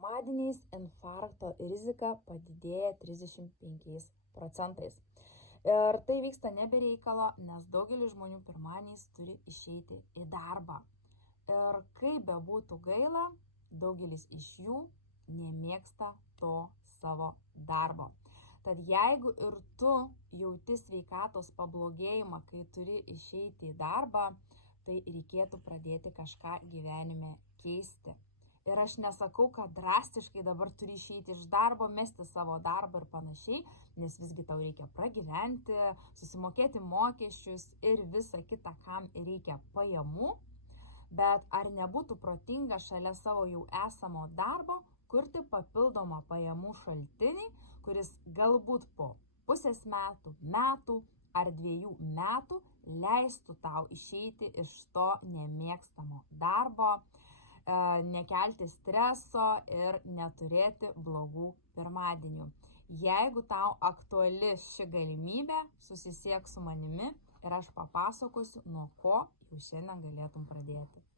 Pirmadieniais infarkto rizika padidėja 35%. Ir tai vyksta ne be reikalo, nes daugelis žmonių pirmadieniais turi išeiti į darbą. Ir kaip bebūtų gaila, daugelis iš jų nemėgsta to savo darbo. Tad jeigu ir tu jauti sveikatos pablogėjimą, kai turi išeiti į darbą, tai reikėtų pradėti kažką gyvenime keisti. Ir aš nesakau, kad drastiškai dabar turi išeiti iš darbo, mesti savo darbą ir panašiai, nes visgi tau reikia pragyventi, susimokėti mokesčius ir visa kita, kam reikia pajamų. Bet ar nebūtų protinga šalia savo jau esamo darbo kurti papildomą pajamų šaltinį, kuris galbūt po pusės metų, metų ar 2 metų leistų tau išeiti iš to nemėgstamo darbo, nekelti streso ir neturėti blogų pirmadienių. Jeigu tau aktuali ši galimybė, susisiek su manimi ir aš papasakosiu, nuo ko jau šiandien galėtum pradėti.